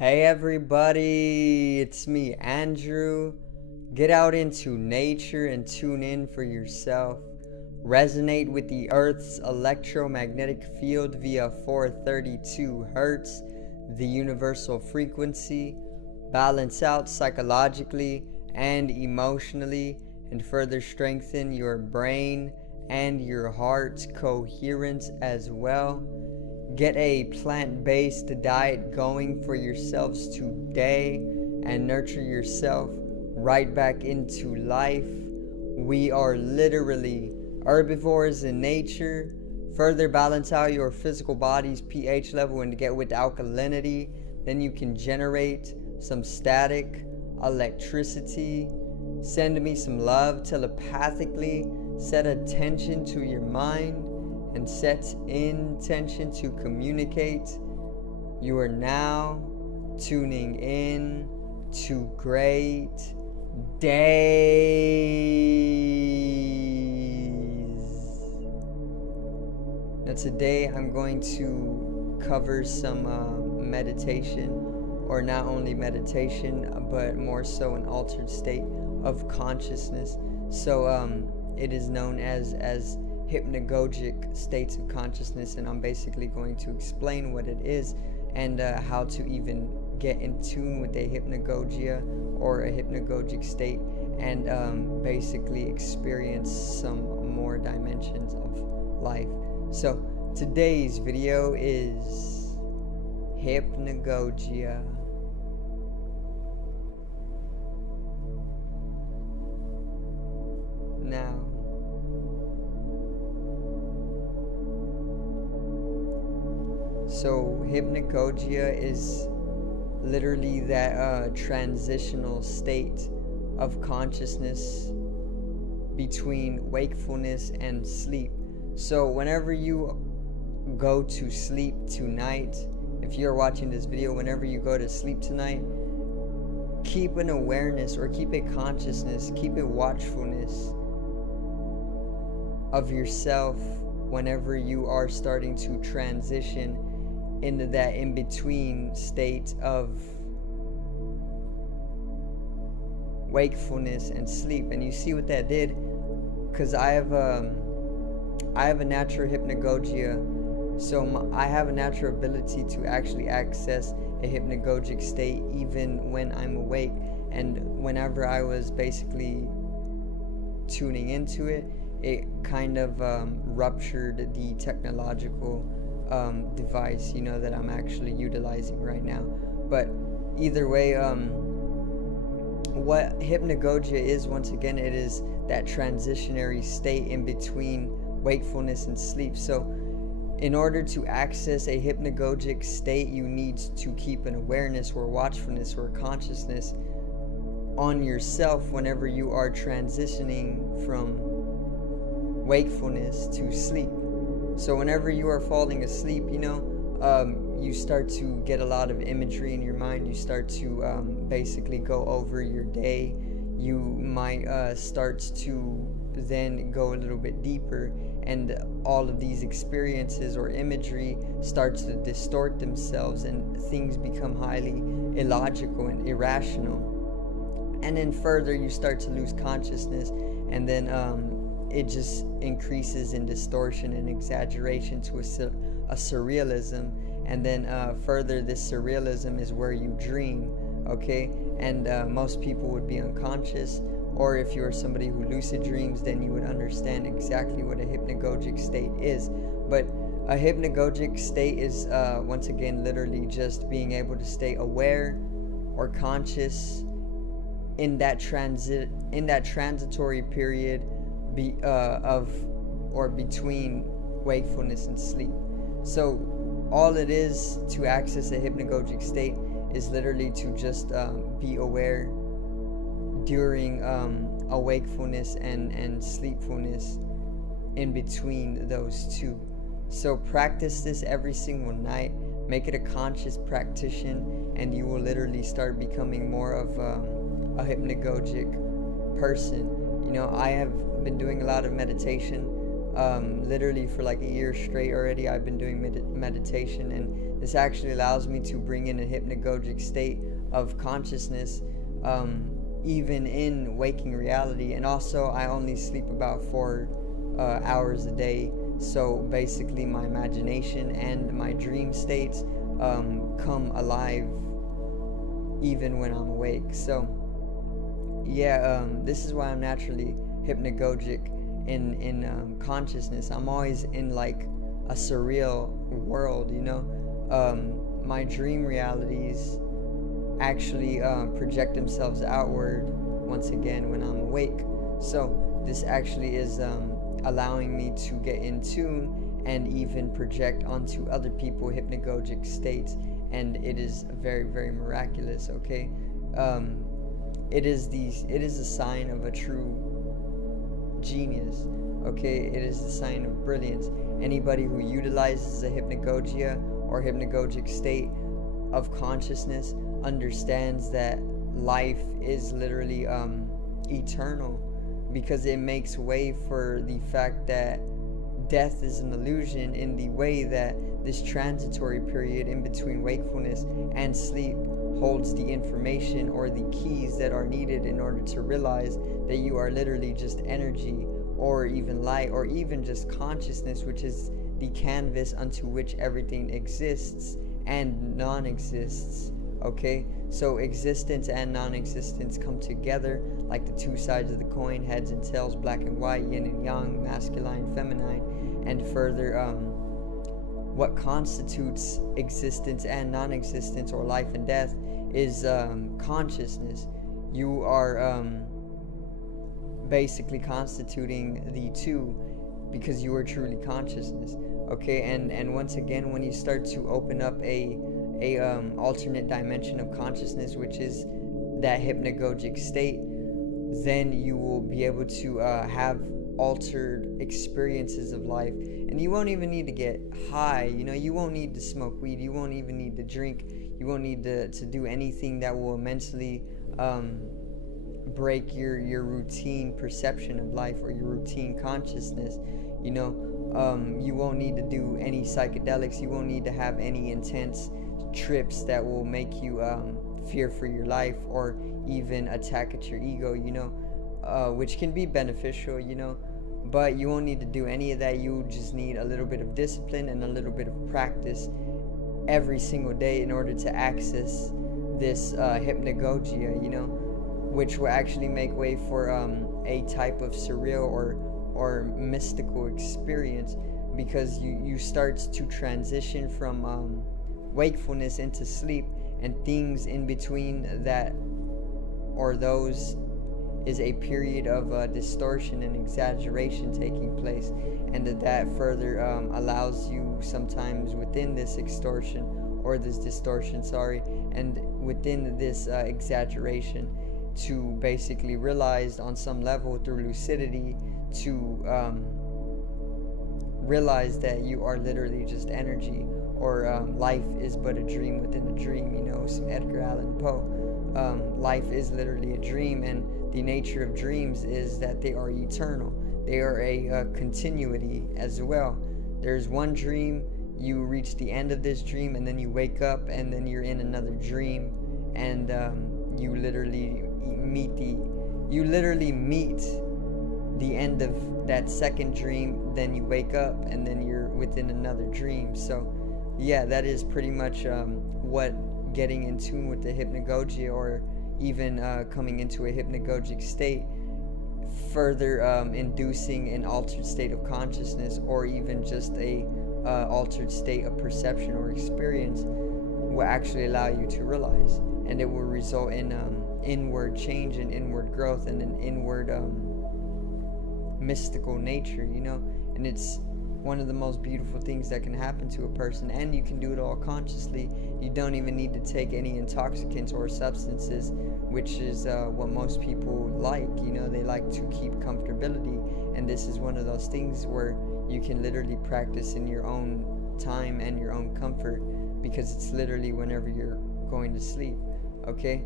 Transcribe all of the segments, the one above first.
Hey everybody, it's me, Andrew. Get out into nature and tune in for yourself. Resonate with the Earth's electromagnetic field via 432 Hertz, the universal frequency. Balance out psychologically and emotionally, and further strengthen your brain and your heart's coherence as well. Get a plant-based diet going for yourselves today and nurture yourself right back into life. We are literally herbivores in nature. Further balance out your physical body's pH level and get with alkalinity. Then you can generate some static electricity. Send me some love telepathically. Set attention to your mind and set intention to communicate. You are now tuning in to great days. Now today I'm going to cover some meditation, or not only meditation but more so an altered state of consciousness. So it is known as hypnagogic states of consciousness, and I'm basically going to explain what it is and how to even get in tune with a hypnagogia or a hypnagogic state and basically experience some more dimensions of life. So today's video is hypnagogia. Now, so hypnagogia is literally that transitional state of consciousness between wakefulness and sleep. So whenever you go to sleep tonight, if you're watching this video, whenever you go to sleep tonight, keep an awareness or keep a consciousness, keep a watchfulness of yourself whenever you are starting to transition into that in-between state of wakefulness and sleep. And you see what that did, because I have a natural hypnagogia, so I have a natural ability to actually access a hypnagogic state even when I'm awake. And whenever I was basically tuning into it, it kind of ruptured the technological device, that I'm actually utilizing right now. But either way, what hypnagogia is, once again, it is that transitionary state in between wakefulness and sleep. So in order to access a hypnagogic state, you need to keep an awareness or watchfulness or consciousness on yourself whenever you are transitioning from wakefulness to sleep. So whenever you are falling asleep, you start to get a lot of imagery in your mind. You start to basically go over your day. You might start to then go a little bit deeper, and all of these experiences or imagery starts to distort themselves, and things become highly illogical and irrational. And then further, you start to lose consciousness, and then it just increases in distortion and exaggeration to a surrealism. And then further, this surrealism is where you dream, okay? And most people would be unconscious, or if you're somebody who lucid dreams, then you would understand exactly what a hypnagogic state is. But a hypnagogic state is, once again, literally just being able to stay aware or conscious in that transitory period between wakefulness and sleep. So all it is to access a hypnagogic state is literally to just be aware during a wakefulness and sleepfulness in between those two. So practice this every single night. Make it a conscious practitioner, and you will literally start becoming more of a hypnagogic person. I have been doing a lot of meditation Literally for like a year straight already, I've been doing meditation, and this actually allows me to bring in a hypnagogic state of consciousness, even in waking reality. And also, I only sleep about 4 hours a day, so basically my imagination and my dream states come alive even when I'm awake. So yeah, this is why I'm naturally hypnagogic in consciousness. I'm always in like a surreal world, you know. My dream realities actually project themselves outward once again when I'm awake. So this actually is allowing me to get in tune and even project onto other people hypnagogic states, and it is very, very miraculous. Okay, it is a sign of a true genius. Okay, it is a sign of brilliance. Anybody who utilizes a hypnagogia or hypnagogic state of consciousness understands that life is literally eternal, because it makes way for the fact that death is an illusion, in the way that this transitory period in between wakefulness and sleep holds the information or the keys that are needed in order to realize that you are literally just energy, or even light, or even just consciousness, which is the canvas unto which everything exists and non-exists. Okay, so existence and non-existence come together like the two sides of the coin, heads and tails, black and white, yin and yang, masculine, feminine. And further, what constitutes existence and non-existence, or life and death, is consciousness. You are basically constituting the two, because you are truly consciousness. Okay, and once again, when you start to open up a alternate dimension of consciousness, which is that hypnagogic state, then you will be able to have altered experiences of life, and you won't even need to get high. You know, you won't need to smoke weed, you won't even need to drink, you won't need to do anything that will immensely break your routine perception of life, or your routine consciousness. You know, you won't need to do any psychedelics, you won't need to have any intense trips that will make you fear for your life, or even attack at your ego, you know, which can be beneficial, you know, but you won't need to do any of that. You just need a little bit of discipline and a little bit of practice every single day in order to access this hypnagogia, you know, which will actually make way for a type of surreal or mystical experience, because you start to transition from wakefulness into sleep, and things in between that, or those, is a period of distortion and exaggeration taking place, and that further allows you sometimes within this extortion, or this distortion, sorry, and within this exaggeration, to basically realize on some level through lucidity, to realize that you are literally just energy, or life is but a dream within a dream, you know, some Edgar Allan Poe. Life is literally a dream, and the nature of dreams is that they are eternal. They are a continuity as well. There's one dream, you reach the end of this dream, and then you wake up, and then you're in another dream, and you literally meet the end of that second dream, then you wake up, and then you're within another dream. So yeah, that is pretty much what getting in tune with the hypnagogia, or even coming into a hypnagogic state, further inducing an altered state of consciousness, or even just a altered state of perception or experience, will actually allow you to realize, and it will result in inward change and inward growth, and an inward mystical nature, you know. And it's one of the most beautiful things that can happen to a person, and you can do it all consciously. You don't even need to take any intoxicants or substances, which is what most people like, you know. They like to keep comfortability, and this is one of those things where you can literally practice in your own time and your own comfort, because it's literally whenever you're going to sleep. Okay,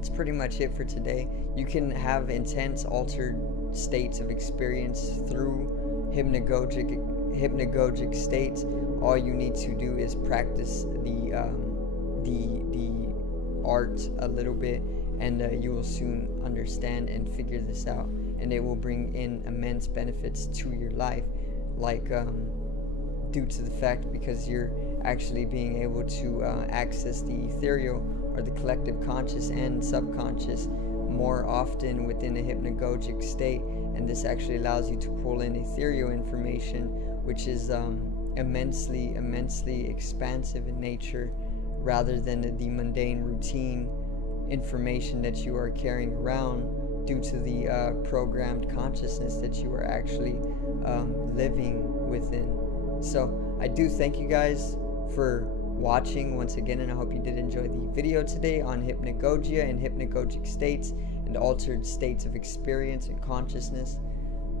That's pretty much it for today. You can have intense altered states of experience through hypnagogic states. All you need to do is practice the art a little bit, and you will soon understand and figure this out, and it will bring in immense benefits to your life, like due to the fact because you're actually being able to access the ethereal or the collective conscious and subconscious more often within a hypnagogic state, and this actually allows you to pull in ethereal information, which is immensely expansive in nature, rather than the mundane routine information that you are carrying around due to the programmed consciousness that you are actually living within. So I do thank you guys for watching once again, and I hope you did enjoy the video today on hypnagogia and hypnagogic states and altered states of experience and consciousness.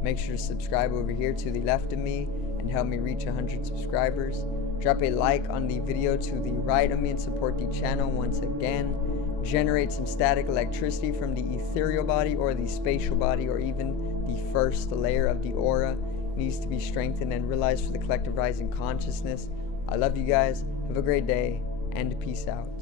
Make sure to subscribe over here to the left of me and help me reach 100 subscribers. Drop a like on the video to the right of me and support the channel once again. Generate some static electricity from the ethereal body or the spatial body, or even the first layer of the aura. It needs to be strengthened and realized for the collective rising consciousness. I love you guys. Have a great day, and peace out.